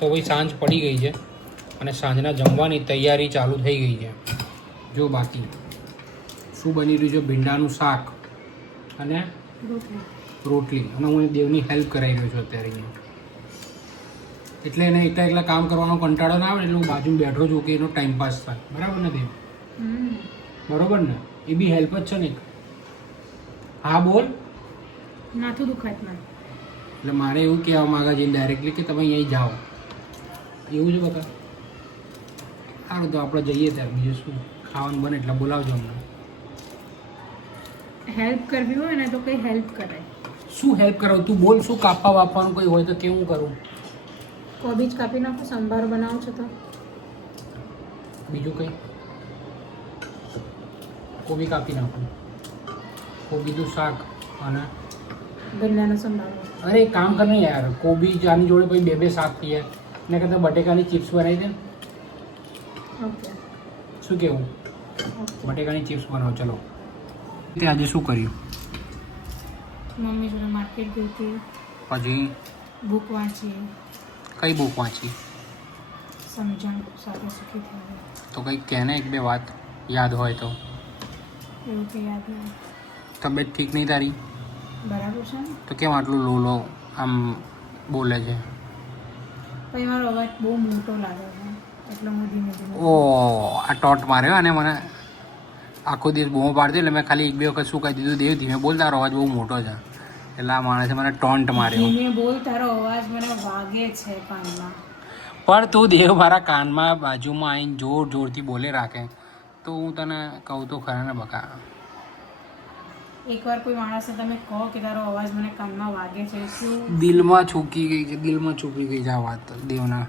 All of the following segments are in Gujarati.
તો ભાઈ સાંજ પડી ગઈ છે અને સાંજના જમવાની તૈયારી ચાલુ થઈ ગઈ છે. જો બાકી શું બની રહ્યું છે? ભીંડાનું શાક અને રોટલી. અને હું દેવની હેલ્પ કરાવી રહ્યો છું અત્યારે અહીંયા. એટલે એને એકલા કામ કરવાનો કંટાળો ના આવે એટલે હું બાજુ બેઠો છું કે એનો ટાઈમ પાસ થાય. બરાબર ને દેવ? બરોબર ને? એ બી હેલ્પ જ છે ને. હા બોલ. માથું દુખાય ના. એટલે મારે એવું કહેવા માંગે છે ડાયરેક્ટલી કે તમે અહીં જાઓ. એવું છે બકા? સારું તો આપણે જઈએ ત્યારે બીજું શું, ખાવાનું બને એટલે બોલાવજો અમને. હેલ્પ કરવી હોય ને તો કઈ હેલ્પ કરાય. શું હેલ્પ કરાવું? તું બોલ. શું કાપવા વાપવાનું કોઈ હોય તો કેવું કરું? કોબીજ કાપી નાખો. સંભાર બનાવો છો તો બીજું કંઈ? કોબી કાપી નાખું. કોબીનું શાક અને ભીંડાનો સંભાર. અરે એક કામ કર ને યાર, કોબી આની જોડે પછી બે શાક પીએ ને કરતાં બટેકાની ચિપ્સ બનાવી દે ને. ઓકે. શું કેવું? બટેકાની ચિપ્સ બનાવો. ચલો. તે આજે શું કર્યું? મમ્મી જોડે માર્કેટ ગઈ હતી. પછી બુક વાંચી. કઈ બુક વાંચી? સમજણ સાથે સુખી થઈ. તો કંઈક કહે ને, એક બે વાત યાદ હોય તો. એવું કંઈ યાદ નહીં. તબિયત ઠીક નહીં તારી? બરાબર છે ને? તો કેમ આટલું લો આમ બોલે છે? પછી મારો અવાજ બહુ મોટો લાગે છે એટલે હું ધીમે ધીમે. ઓ આ ટોન્ટ માર્યો અને મને આખો દિવસ બૂમો પાડતી એટલે મેં ખાલી એક બે વખત શું કહી દીધું, દેવ ધીમે બોલ, તારો અવાજ બહુ મોટો છે. એટલે આ માણસે મને ટોન્ટ માર્યો. ધીમે બોલ, તારો અવાજ મને વાગે છે કાનમાં. પણ તું દેવ મારા કાનમાં બાજુમાં આવીને જોરથી બોલે રાખે તો હું તને કહું તો ખરા ને બકા. એકવાર કોઈ માણસે તમે કહો કે તારો અવાજ મને કાનમાં વાગે છે, શું દિલમાં છૂકી ગઈ છે, દિલમાં છૂકી ગઈ છે આ વાત દેવના.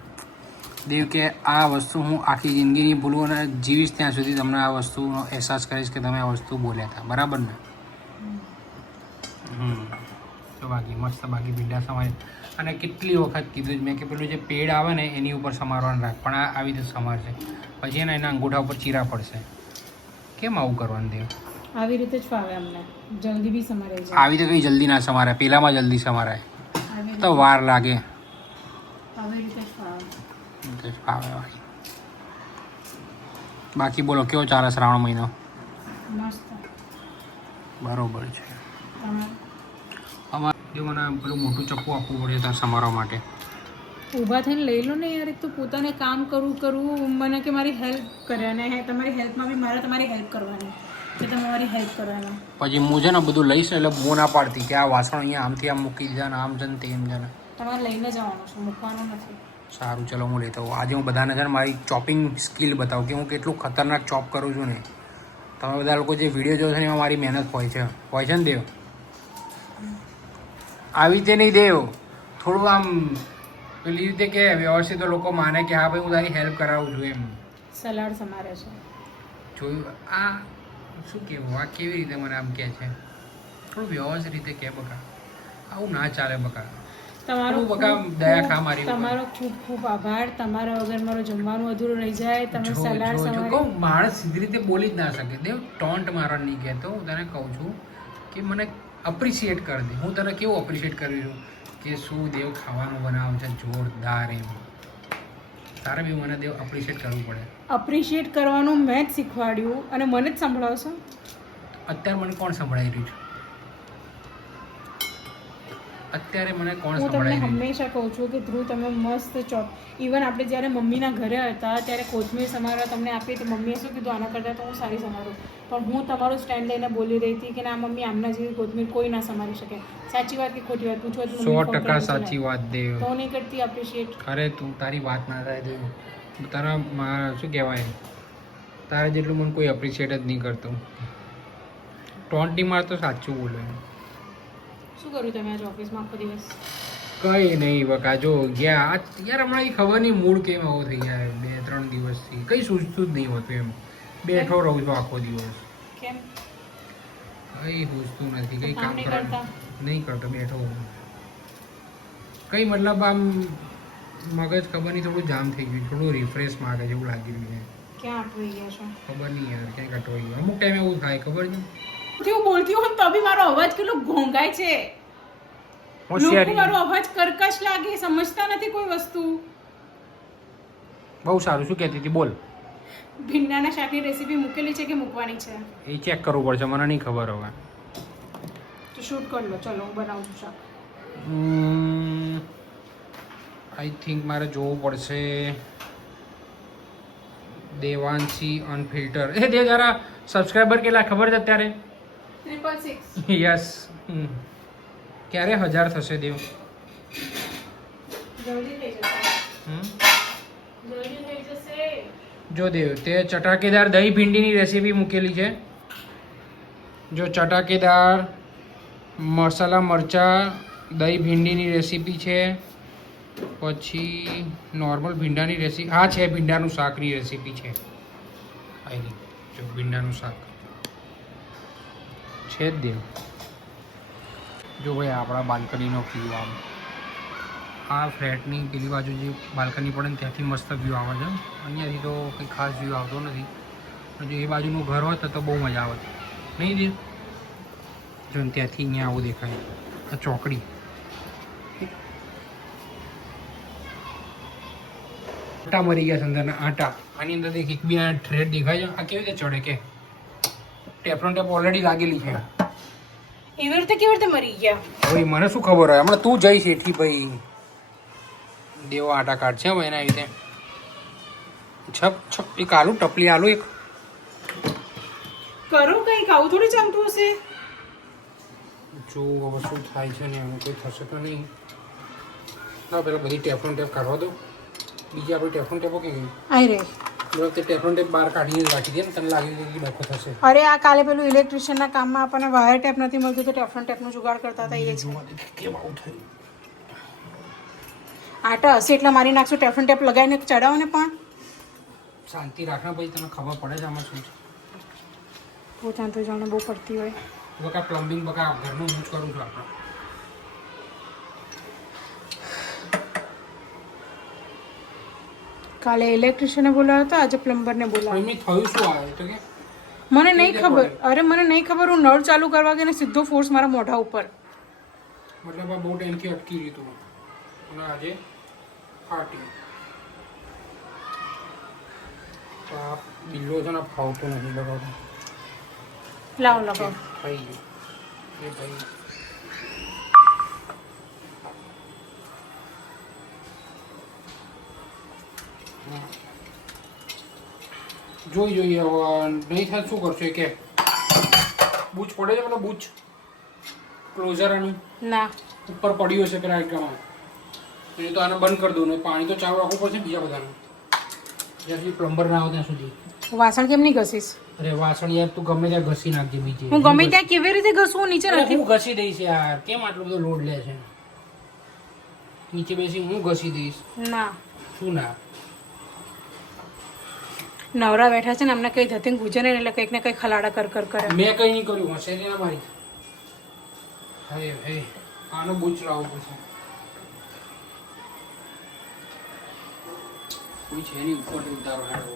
દેવ કે આ વસ્તુ હું આખી જિંદગી નહીં ભૂલું અને જીવીશ ત્યાં સુધી તમને આ વસ્તુનો અહેસાસ કરીશ કે તમે આ વસ્તુ બોલ્યા હતા. બરાબર ને? તો બાકી મસ્ત બાકી ભીંડા સમારે. અને કેટલી વખત કીધું જ મેં કે પેલું જે પેડ આવે ને એની ઉપર સમારવાનું રાખ, પણ આ આવી રીતે સમારશે પછી એને એના અંગૂઠા ઉપર ચીરા પડશે. કેમ આવું કરવાનું દેવ? આવી રીતે જ ફાવે અમને, જલ્દી બી સમારે છે. આવી રીતે કંઈ જલ્દી ના સમારાય, પેલામાં જલ્દી સમારાય તો વાર લાગે. આવી રીતે જ ફાવે. ભાઈ બાકી બોલો, કેવો ચાલે શ્રાવણ મહિનો? મસ્ત. બરોબર છે. તમે અમારે જો મને પેલું મોટું ચપ્પુ આપવું પડે ત્યાં સમારવા માટે. ઊભા થઈને લઈ લો ને યાર. એક તો પોતાને કામ કરવું મને કે મારી હેલ્પ કરે અને તમારી હેલ્પમાં બી મારે તમારી હેલ્પ કરવાની કે તમે મારી હેલ્પ કરવાના. પછી હું છે ને બધું લઈશ એટલે બહુ ના પાડતી કે આ વાસણ અહીંયા આમથી આમ મૂકી દીધા ને આમ છે ને તેમ છે ને. તમારે લઈને જવાનું છે, મૂકવાનું નથી. સારું ચલો હું લેતો આવું. આજે હું બધાને છે ને મારી ચોપિંગ સ્કિલ બતાવું કે હું કેટલું ખતરનાક ચોપ કરું છું ને. તમે બધા લોકો જે વિડીયો જોશો ને એમાં મારી મહેનત હોય છે ને દેવ? આવી રીતે નહીં દેવ, થોડું આમ પેલી રીતે કે વ્યવસ્થિત તો લોકો માને કે હા ભાઈ હું તારી હેલ્પ કરાવું છું એમ. સલાડ સમારે છે. જોયું? આ શું કહેવું? આ કેવી રીતે મને આમ કહે છે? થોડું વ્યવસ્થિત રીતે કહે બકા. આવું ના ચાલે બકા. તમારો દયા ખા મારી ઉપર. તમારો ખૂબ ખૂબ આભાર. તમારા વગર મારું જમવાનું અધૂરું રહી જાય. તમે સલાડ સમારે. કહું માણસ સીધી રીતે બોલી જ ના શકે દેવ. ટોન્ટ મારવા નહીં કહેતો. હું તને કહું છું કે મને અપ્રિશિએટ કરી દે. હું તને કેવું અપ્રિશિએટ કરું છું કે શું દેવ ખાવાનું બનાવે છે જોરદાર એમ. તારે બી મને દેવ અપ્રિશિએટ કરવું પડે. અપ્રિશિએટ કરવાનું મેં જ શીખવાડ્યું અને મને જ સંભળાવશો? અત્યારે મને કોણ સંભળાવી રહ્યું છે? અત્યારે મને કોણ હું તમને સંભળાવી રહ્યું? હંમેશા કહું છું કે ધ્રુવ તમે મસ્ત ચોપ. ઇવન આપણે જ્યારે મમ્મીના ઘરે હતા ત્યારે કોથમીર સમારવા તમને આપી તો મમ્મીએ શું કીધું, આના કરતાં તો હું સારી સમારું. પણ હું તમારું સ્ટેન્ડ લઈને બોલી રહી હતી કે ના મમ્મી, આમના જેવી કોથમીર કોઈ ના સમારી શકે. સાચી વાત કે ખોટી વાત? પૂછો 100% સાચી વાત દેવ. તો નહીં કરતી અપ્રિશિએટ. અરે તું તારી વાત ના થાય દેવ. તારા શું કહેવાય, તારે જેટલું મને કોઈ અપ્રિશિએટ જ નહીં કરતું. ટોન્ટ નહીં મારતો, સાચું બોલે. શું કર્યું તમે આજ ઓફિસમાં આખો દિવસ? કંઈ નહીં બકા. જો ગયા યાર હમણાં એ ખબર નહીં મૂડ કેમ આવો થઈ જાય 2-3 દિવસથી. કંઈ સૂઝતું જ નહીં હોતું એમ. બેઠો રહું છું આખો દિવસ. કેમ? કંઈ સૂઝતું નથી, કંઈ કામ નહીં કરવાનું કરતા? નહીં કરતો, બેઠો હું. કંઈ મતલબ આમ મગજ ખબર નહીં થોડું જામ થઈ ગયું, થોડું રિફ્રેશ માગે જેવું લાગી રહ્યું છે. ક્યાં અટવાઈ ગયા છો? ખબર નહીં યાર ક્યાંય અટવાઈ ગયું. અમુક ટાઈમ એવું થાય ખબર નહીં. હું બોલતી હોઉં તો બી મારો અવાજ કેટલો ઘોંઘાય છે. લોકો મારો અવાજ કર્કશ લાગે, સમજતા નથી કોઈ વસ્તુ. બહુ સારું. શું કહેતી હતી બોલ. ભીંડાના શાકની રેસીપી મૂકેલી છે કે મૂકવાની છે? એ ચેક કરવું પડશે, મને નહીં ખબર હવે. તો શૂટ કરી લો. ચલો હું બનાવું છું શાક. આઈ થિંક મારે જોવું પડશે. દેવાંશી અનફિલ્ટર. એ દે જરા સબસ્ક્રાઈબર કેટલા ખબર છે અત્યારે? 666. યસ. ક્યારે 1000 થશે દેવ? જલ્દી થઈ જશે. જલ્દી થઈ જશે. જો દેવ તે ચટાકેદાર દહીં ભીંડીની રેસીપી મૂકેલી છે. જો ચટાકેદાર મસાલા મરચાં દહીં ભીંડીની રેસીપી છે. પછી નોર્મલ ભીંડાની રેસીપી આ છે. ભીંડાનું શાકની રેસીપી છે. આવી જો ભીંડાનું શાક છે જ દેવ. જો ભાઈ આપણા બાલ્કનીનો વ્યૂ આમ આ ફ્લેટની પેલી બાજુ જે બાલ્કની પડે ને ત્યાંથી મસ્ત વ્યૂ આવે છે. અહીંયાથી તો કંઈ ખાસ વ્યૂ આવતો નથી. જો એ બાજુનું ઘર હોત તો બહુ મજા આવે નહીં દેવ. જો ને ત્યાંથી અહીંયા આવું દેખાય આ ચોકડી. આટા મરી ગયા છે અંદરના આટા. આની અંદર એક બી આ થ્રેડ દેખાય છે. આ કેવી રીતે ચડે કે ટેફ્રોન ટેપ ઓલરેડી લાગેલી છે. એવી રીતે કેવી રીતે મરી ગયા? હવે મને શું ખબર હોય. હમણાં તું જઈશ એથી ભાઈ દેવો આટા કાઢશે હવે એના રીતે. છપ છપ એક આલુ ટપલી આલુ એક કરો કંઈક. આવું થોડી ચાલતું હશે. જો હવે શું થાય છે ને એનું કોઈ થશે તો નહીં. ના પેલા બધી ટેફ્રોન ટેપ કાઢવા દો. બીજી આપણે ટેફ્રોન ટેપો કે ગઈ આઈ રે તે ટેફ્રોન ટેપ બહાર કાઢીને જ રાખી દે ને તને લાગી કે ડખો થશે. અરે આ કાલે પેલું ઇલેક્ટ્રિશિયનના કામમાં આપણને વાયર ટેપ નથી મળતું તો ટેફ્રોન ટેપનો જુગાડ કરતા હતા. એ છે કેમ આવું થયું? આટા હશે એટલે મારી નાખશું. ટેફ્રોન ટેપ લગાવીને ચડાવો ને. પણ શાંતિ રાખને પછી તને ખબર પડે છે આમાં શું છે. પોતાને તો જાણે બહુ પડતી હોય. બકા પ્લમ્બિંગ બકા ઘરનું હું જ કરું છું આપણે. કાલે ઇલેક્ટ્રિશિયને બોલાવ્યો હતો, આજે પ્લમ્બરને બોલાવ્યો. એમની થયું શું આવે તો કે મને નહીં ખબર. અરે મને નહીં ખબર. હું નળ ચાલુ કરવા ગઈ ને સીધો ફોર્સ મારા મોઢા ઉપર. મતલબ આ બહુ ટાઈમથી અટકી રહ્યું હતું અને આજે ફાટ્યું. તો આ બિલ્લો છે ને ફાવતો નથી લગાવતો. લાવો લગાવો. થઈ ગયું એ ભાઈ. જોઈ જોઈએ હવે નહીં થાય શું કરશો એ કે બૂચ પડે છે મતલબ બૂચ ક્લોઝર આનું ના ઉપર પડ્યું હશે પેલા આઈટમાં. એ તો આને બંધ કરી દઉં ને પાણી તો ચાલુ રાખવું પડશે બીજા બધાનું જ્યાં સુધી પ્લમ્બર ના આવે ત્યાં સુધી. વાસણ કેમ નહીં ઘસીશ? અરે વાસણ યાર તું ગમે ત્યાં ઘસી નાખજે બીજે. હું ગમે ત્યાં કેવી રીતે ઘસું? નીચે નથી. હું ઘસી દઈશ યાર. કેમ આટલો બધો લોડ લે છે? નીચે બેસી હું ઘસી દઈશ. ના શું ના? નવરા બેઠા છે ને અમને કઈ ધતિંગ ગુજરે ને એટલે કંઈક ને કંઈક ખલાડા કર કર કરે. મેં કઈ નહીં કર્યું. હોશિયારી ના મારી. હે હે આનો બૂચ લાવવો પડશે. કોઈ છે નહીં ઉપર ઉતારો હેડો.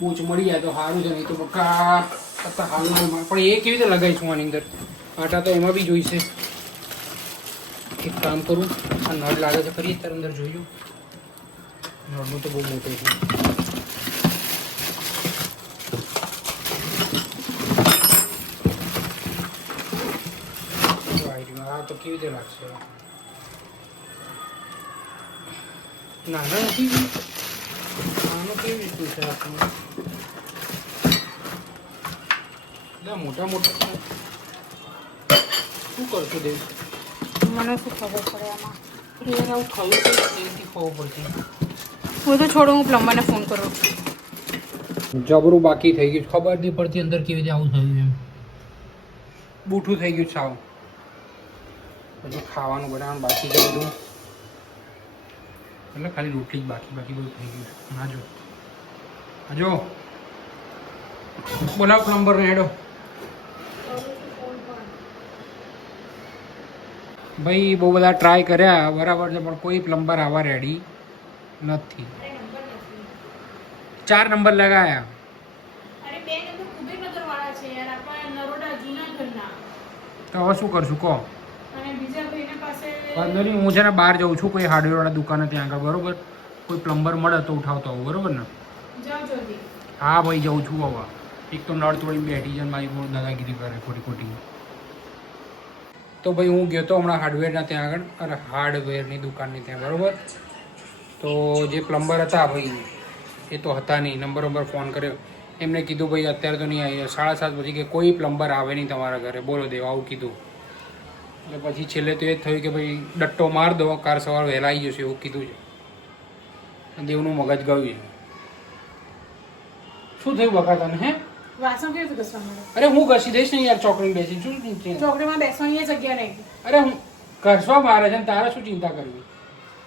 બૂચ મળી જાય તો સારું છે નહીં તો બકા હાલમાં પણ એ કેવી રીતે લગાવીશું આની અંદર? આટા તો એમાં બી જોઈશે. એક કામ કરું આ નળ લાગે છે ફરી અત્યારે અંદર જોયું. નળનું તો બહુ મોટો છે. આ તો કેવી રીતે લાગશે? નાના નથી. આનું કેવી રીતનું છે આપણને? મોટા મોટા શું કરશો દેવ? મને શું ખબર પડે આમાં? એને આવું થયું છે એનાથી ખબર પડશે. હું તો છોડું. હું પ્લમ્બરને ફોન કરું. જબરું બાકી થઈ ગયું. ખબર નહીં પડતી અંદર કેવી રીતે આવું થયું એમ. બૂઠું થઈ ગયું સાવ. પછી ખાવાનું બનાવવાનું બાકી છે બધું. એટલે ખાલી રોટલી જ બાકી બધું થઈ ગયું. ના જો જો બોલાવ પ્લમ્બરને હેડો. ભાઈ બહુ બધા ટ્રાય કર્યા બરાબર છે પણ કોઈ પ્લમ્બર આવા રેડી નથી. 4 નંબર લગાયા. તો હવે શું કરશું કહો? વાંધો નહીં હું છે ને બહાર જાઉં છું કોઈ હાર્ડવેરવાળા દુકાને ત્યાં આગળ બરોબર. કોઈ પ્લમ્બર મળે તો ઉઠાવતો આવું, બરોબર ને? જાઓ જલ્દી. હા ભાઈ જાઉં છું હવે. એક તો નળ તોડી બેઠી છે, મારી બહુ દાદાગીરી કરે ખોટી ખોટી. તો ભાઈ હું ગયો તો હમણાં હાર્ડવેરના ત્યાં આગળ, અરે હાર્ડવેરની દુકાનની ત્યાં, બરોબર. તો જે પ્લમ્બર હતા ભાઈ એ તો હતા નહીં. નંબર ફોન કર્યો, એમને કીધું ભાઈ અત્યારે તો નહીં આવી, 7:30 પછી કે કોઈ પ્લમ્બર આવે નહીં તમારા ઘરે, બોલો દેવ, આવું કીધું. એટલે પછી છેલ્લે તો એ જ થયું કે ભાઈ ડટ્ટો માર દો, કાર સવાર વહેલા આવી જશે એવું કીધું છે. દેવનું મગજ ગયું છે. શું થયું બકા તને? હે વાસણ કેવી રીતે ઘસવા મળે? અરે હું ઘસી દઈશ ને યાર, ચોકડી બેસી શું? ચોકડીમાં બેસવાની જગ્યા નહીં. અરે હું ઘસવા મારે છે ને, તારે શું ચિંતા કરવી?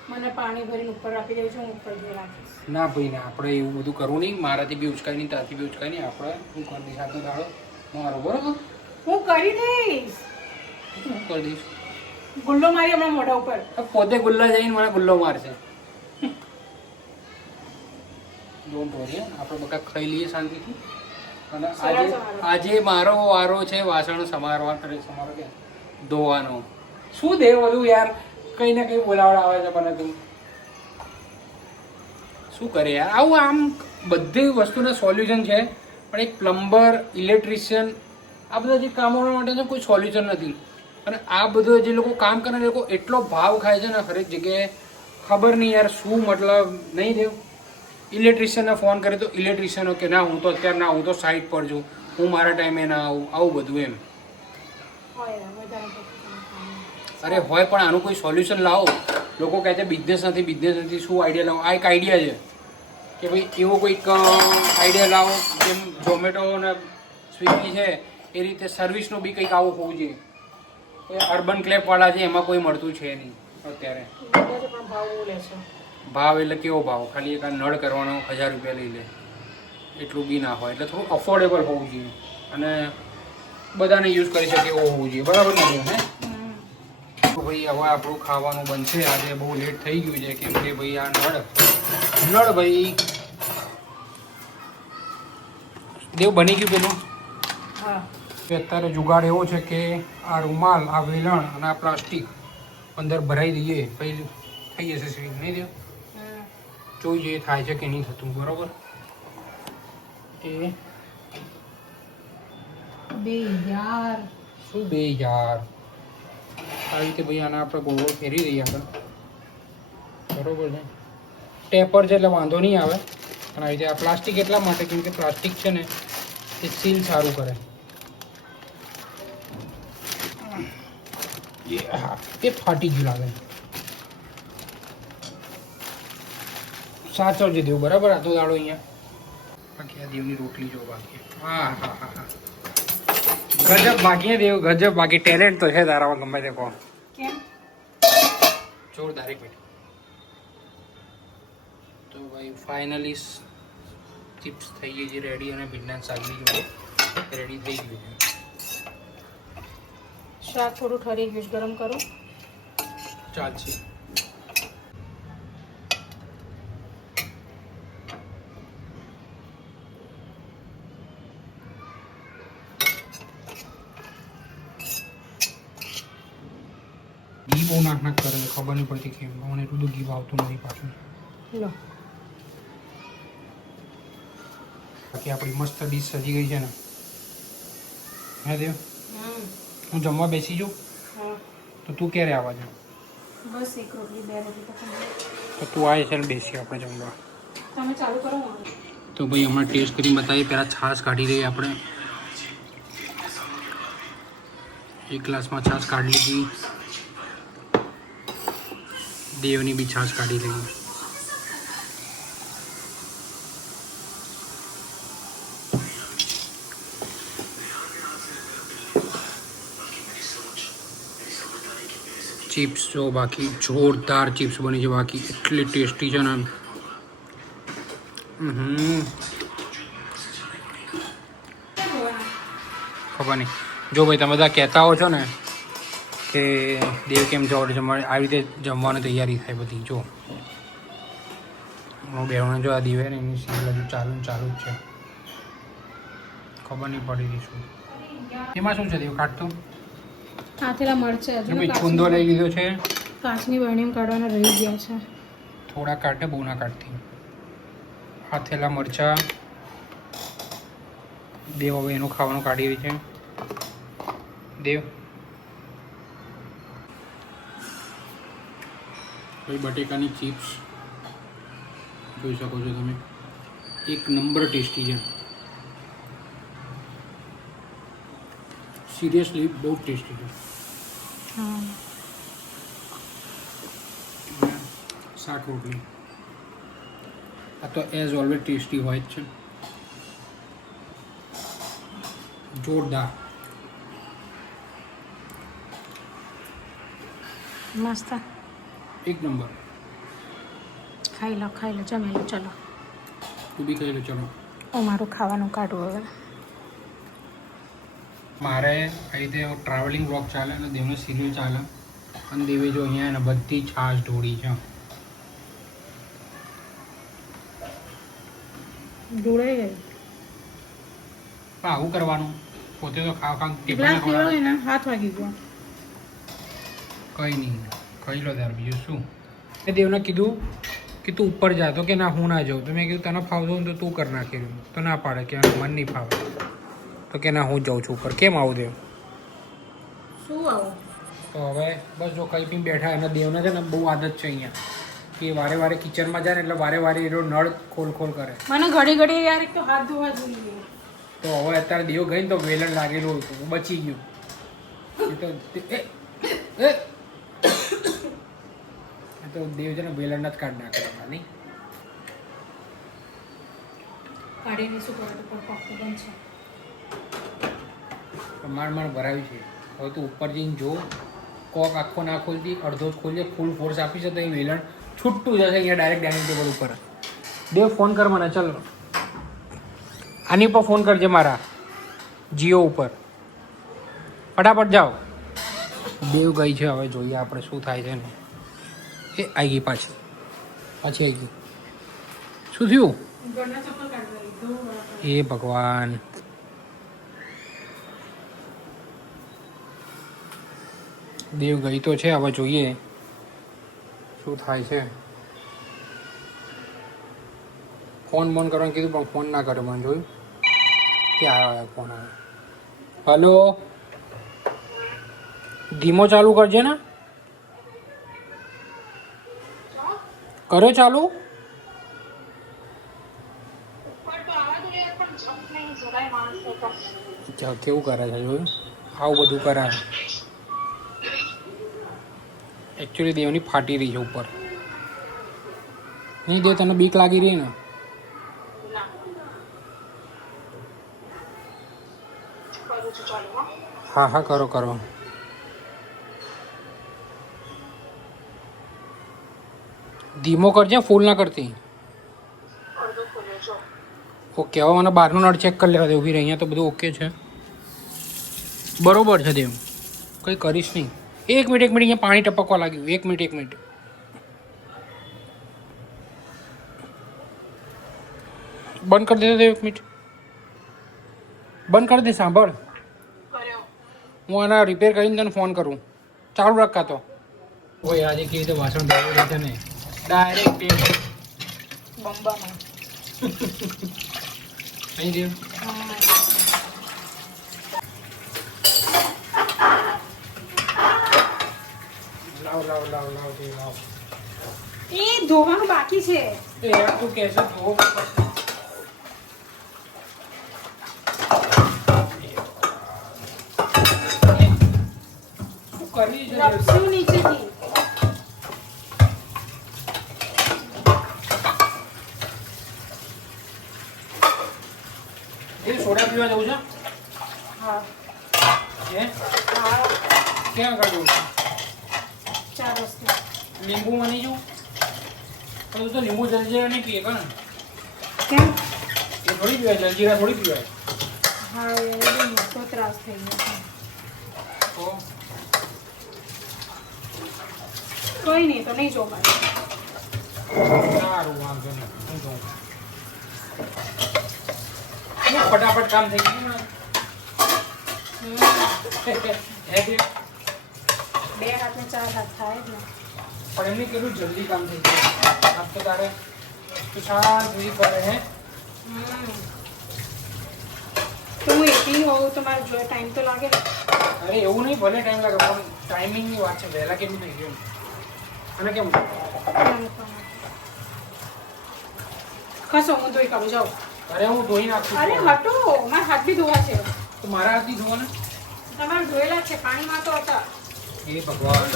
મને પાણી ભરીને ઉપર રાખી દેવું છે, હું ઉપર જઈ રાખીશ. ના ભાઈ ના, આપણે એવું બધું કરવું નહીં. મારાથી બી ઉચકાય નહીં, તારથી બી ઉચકાય નહીં. આપણે હું કરી સાથે દાડો મારો, બરોબર? હું કરી દઈશ. હું કરી દઈશ. ગુલ્લો મારી હમણાં મોઢા ઉપર. પોતે ગુલ્લા જઈને મને ગુલ્લો મારશે. ડોન્ટ વરી, આપણે બધા ખાઈ લઈએ શાંતિથી. અને આજે મારો વારો છે વાસણ સમારવા, સમારો કે ધોવાનો. શું દે બધું યાર, કઈ ને કઈ બોલાવડા આવે છે મને. તું શું કરે યાર આવું? આમ બધી વસ્તુના સોલ્યુશન છે, પણ એક પ્લમ્બર, ઇલેક્ટ્રિશિયન, આ બધા જે કામો માટે છે કોઈ સોલ્યુશન નથી. અને આ બધું જે લોકો કામ કરે એ લોકો એટલો ભાવ ખાય છે ને હરેક જગ્યાએ, ખબર નહીં યાર શું મતલબ નહીં દેવ. ઇલેક્ટ્રિશિયનને ફોન કરે તો ઇલેક્ટ્રિશિયનો કે ના હું તો અત્યારે ના, હું તો સાઈડ પર છું, હું મારા ટાઈમે ના આવું, આવું બધું એમ. અરે હોય પણ આનું કોઈ સોલ્યુશન લાવો. લોકો કહે છે બિઝનેસ નથી, શું આઈડિયા લાવો? આ એક આઈડિયા છે કે ભાઈ એવો કોઈક આઈડિયા લાવો જેમ ઝોમેટો અને સ્વિગી છે એ રીતે સર્વિસનું બી કંઈક આવું હોવું જોઈએ. એ અર્બન ક્લેપવાળા છે એમાં કોઈ મળતું છે નહીં અત્યારે. ભાવ એટલે કેવો ભાવ? ખાલી એક આ નળ કરવાનો 1000 રૂપિયા લઈ લે, એટલું બી ના હોય. એટલે થોડું અફોર્ડેબલ હોવું જોઈએ અને બધાને યુઝ કરી શકે એવું હોવું જોઈએ, બરાબર ને? હે તો ભાઈ હવે આપણું ખાવાનું બનશે. આજે બહુ લેટ થઈ ગયું છે કેમ કે ભાઈ આ નળ ભાઈ દેવ બની ગયું પેલું. અત્યારે જુગાડ એવો છે કે આ રૂમાલ, આ વેલણ અને આ પ્લાસ્ટિક અંદર ભરાઈ દઈએ પછી થઈ જશે સ્વીટ, નહીં દેવ? જોઈ જોઈએ થાય છે કે નહીં થતું, બરોબર? એ શું 2000 આવી રીતે ભાઈ આને આપણે ગોળ ગોળ ફેરવી દઈએ આપણે, બરોબર છે? ટેપર છે એટલે વાંધો નહીં આવે. પણ આવી રીતે આ પ્લાસ્ટિક એટલા માટે કેમ કે પ્લાસ્ટિક છે ને એ સીલ સારું કરે. એ ફાટી ગયું લાગે. સાચવજે દેવું, બરાબર? આ તો દાડો અહીંયા બાકી આ દેવની રોટલી જો બાકી. હા હા હા હા, ગજબ બાકી દેવ, ગજબ બાકી. ટેલેન્ટ તો છે તારામાં ગમે તે કહો. કેમ? જોરદાર. એક મિનિટ. તો ભાઈ ફાઇનલી ચિપ્સ થઈ ગઈ છે રેડી અને ભીંડા શાક બી રેડી થઈ ગયું છે. શાક થોડું ઠરી ગયું, ગરમ કરું. ચાલશે. ઘી બહુ નાક કરે, ખબર નહીં પડતી કેમ. મને એટલું બધું ઘી આવતું નથી પાછું. લો, બાકી આપણી મસ્ત ડીશ સજી ગઈ છે ને. હે દેવ, હું જમવા બેસી જાઉં તો તું ક્યારે આવવા જાઉં? બસ એક રોટલી 2 રોટલી તો તું આવે છે ને બેસી આપણે જમવા. તમે ચાલુ કરો. તો ભાઈ હમણાં ટેસ્ટ કરી બતાવીએ. પહેલાં છાશ કાઢી દઈએ આપણે. એક ગ્લાસમાં છાશ કાઢી લીધી. દેવની બી છાશ કાઢી લઈએ. ચિપ્સ જો બાકી જોરદાર ચિપ્સ બની છે બાકી, એટલી ટેસ્ટી છે ને. ખબર નહીં. જો ભાઈ તમે બધા કહેતા હો છો ને કે દેવ કેમ જમવા, આવી રીતે જમવાની તૈયારી થાય બધી. જો હું બેવને જો આ દીવે ને એની સીલ હજુ ચાલુ જ છે. ખબર નહીં પડી રહી શું એમાં શું છે દેવ કાઢતો. કાથેલા મરચાં જો ભાઈ છુંદો લઈ લીધો છે. કાચની બરણીમાં કાઢવાના રહી ગયા છે. થોડા કાઢે, બહુ ના કાઢતી. આ થેલા મરચાં દેવ હવે એનું ખાવાનું કાઢી રહી છે. દેવ ભાઈ બટેકાની ચિપ્સ જોઈ શકો છો તમે, એક નંબર ટેસ્ટી છે. સિરિયસલી બહુ ટેસ્ટી છે. શાક રોટલી આ તો એઝ ઓલવેઝ ટેસ્ટી હોય જ છે. જોરદાર. મસ્ત, એક નંબર. ખાઈ લો જમી લો. ચલો તું બી ખાઈ લો. ચલો મારું ખાવાનું કાઢવું હવે. મારે આવી રીતે ટ્રાવેલિંગ બ્લોગ ચાલે અને દેવનો સિરિયલ ચાલે અને દેવે જો અહીંયા ને બધી છાશ ઢોળી છે. જોડાઈ ગઈ. પણ આવું કરવાનું, પોતે તો ખાવ હાથ વાગી ગયો. કંઈ નહીં, ખાઈ લો ત્યારે બીજું શું. મેં દેવને કીધું કે તું ઉપર જા, તો કે ના હું ના જાઉં. તો મેં કીધું તને ફાવતું હોય તો તું કરી નાખી. તો ના પાડે કે મન નહીં ફાવે. તો કે ના હું જાઉં છું ઉપર. કેમ આવું દેવ? શું આવું? તો હવે બસ જો કંઈ પીને બેઠા. અને દેવને છે ને બહુ આદત છે અહીંયા કે વારે વારે કિચનમાં જાય ને એટલે વારે વારે એનો નળ ખોલ કરે. મને ઘડી યાર એક તો હાથ ધોવા જોઈએ. તો હવે અત્યારે દેવ ગઈ ને તો વેલણ લાગેલું હતું, બચી ગયું. તો દેવ છે ને વેલણ જ કાઢ નાખવાના નહીં. કાઢીને શું કરે તો પણ પાક્કું બનશે. માંડ ભરાવી છે. હવે તું ઉપર જઈને જો, કોક આખો ના ખોલતી, અડધો જ ખોલજે. ફૂલ ફોર્સ આપી છે તો એ વેલણ છૂટતું જશે અહીંયા ડાયરેક્ટ ડાઇનિંગ ટેબલ ઉપર. દેવ ફોન કર મને. ચલો આની પર ફોન કરજે મારા જીઓ ઉપર. ફટાફટ જાઓ. દેવ ગઈ છે. હવે જોઈએ આપણે શું થાય છે ને. એ આવી ગઈ પાછી આવી ગઈ. શું થયું? એ ભગવાન. દેવ ગઈ તો છે. હવે જોઈએ શું થાય છે. ફોન કરવાનું કીધું પણ ફોન ના કર્યો. મને જોયું ક્યાં આવ્યો ફોન આવ્યો. હલો, ધીમો ચાલુ કરજે ને. કર્યો ચાલુ? કેવું કરે છે જોયું? આવું બધું કરે. એકચ્યુઅલી દેવની ફાટી રહી છે ઉપર. નહીં દેવ, તને બીક લાગી રહી ને? હા કરો. ધીમો કરજે, ફૂલ ના કરતી. ઓકે, હવે મને બહારનો નળ ચેક કરી લેવા દે. ઊભી રહી. અહીંયા તો બધું ઓકે છે, બરોબર છે દેવ. કંઈ કરીશ નહીં. એક મિનિટ અહીંયા પાણી ટપકવા લાગ્યું. એક મિનિટ. બંધ કરી દેતો. એક મિનિટ બંધ કરી દે. સાંભળ, હું આના રિપેર કરીને તને ફોન કરું. ચાલુ રાખ કાં તો. ઓય આજે કેવી રીતે વાસણ ધોવું છે ને, ડાયરેક્ટ બંબામાં અહીં દેવ. લાવ. એ ધોવાનું બાકી છે. એ યાર તું કહેશે ધો. શું કરી છે? લપસ્યું નીચેથી. એ સોડા પીવા જવું છે? હા. ક્યાં આગળ જવું છે? 4 રસ્તે. લીંબુમાં નહીં જવું? પણ તો લીંબુ જલજીરા નહીં પીએ કણ. કેમ? એ થોડી પીવાય, જલજીરા થોડી પીવાય. હા, એ મોટો ત્રાસ થઈ ગયો. તો કોઈ નહીં, તો નહીં જો પાડે. સારું, વાંધો નહીં. હું જોઉં. ફટાફટ કામ થઈ ગયું. બે હાથને 4 હાથ થાય જ ને. પણ એમને કેટલું જલ્દી કામ થઈ જાય. આપ તો તારે વસ્તુ શાંતિથી કરે હે. તો હું એકલી હોઉં તો મારે જો ટાઈમ તો લાગે ને. અરે એવું નહીં, ભલે ટાઈમ લાગે પણ ટાઈમિંગની વાત છે. વહેલા કેટલું થઈ ગયું અને કેમ ખસો હું ધોઈ કાઢું જાઉં. અરે હું ધોઈ નાખું અરે છું. હટો, મારા હાથ બી ધોવા છે. તો મારા હાથથી ધોવો ને. તમારે ધોયેલા છે, પાણીમાં તો હતા. એ ભગવાન.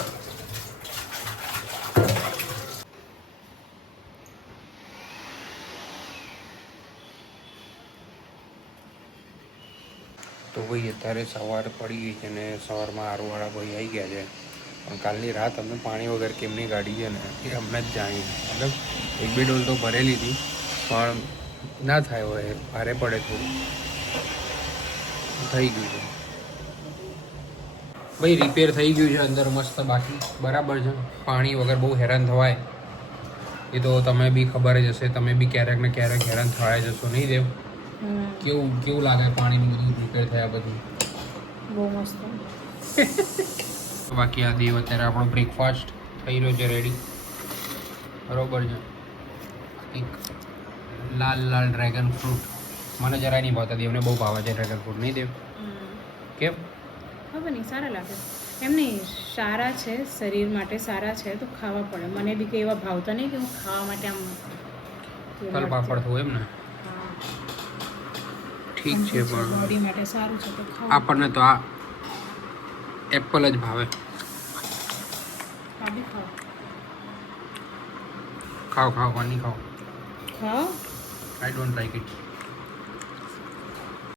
તો ભાઈ અત્યારે સવાર પડી ગઈ છે ને સવારમાં આરોવાળા ભાઈ આવી ગયા છે. પણ કાલની રાત અમે પાણી વગર કેમની કાઢી છે ને એ અમને જ જાણી. મતલબ એક બે ડોલ તો ભરેલી હતી પણ ના થાય હોય, ભારે પડે થોડું થઈ ગયું છે. ભાઈ રિપેર થઈ ગયું છે અંદર મસ્ત, બાકી બરાબર છે. પાણી વગર બહુ હેરાન થવાય એ તો તમે બી ખબર જ હશે. તમે બી ક્યારેક ને ક્યારેક હેરાન થવાય જશો નહીં દેવ? કેવું કેવું લાગે પાણીનું બધું રિપેર થયા પછી? બહુ મસ્ત. બાકી આ દેવ અત્યારે આપણો બ્રેકફાસ્ટ થઈ રહ્યો છે રેડી. બરોબર છે. એક લાલ લાલ ડ્રેગન ફ્રૂટ મને જરાય નહીં ભાવતા. દેવને બહુ ભાવે છે ડ્રેગન ફ્રૂટ. નહીં દેવ? કેમ? ખબર નહીં, સારા લાગે. એમ નહીં, સારા છે, શરીર માટે સારા છે તો ખાવા પડે. મને બી કંઈ એવા ભાવતા નહીં કે હું ખાવા માટે આમ તલ પાપડ થવું એમ ને? ઠીક છે પણ બોડી માટે સારું છે તો ખાવા. આપણને તો આ એપલ જ ભાવે. આ બી ખાઓ. ખાઓ ખાઓ, પાણી ખાઓ. ખાઓ. I don't like it.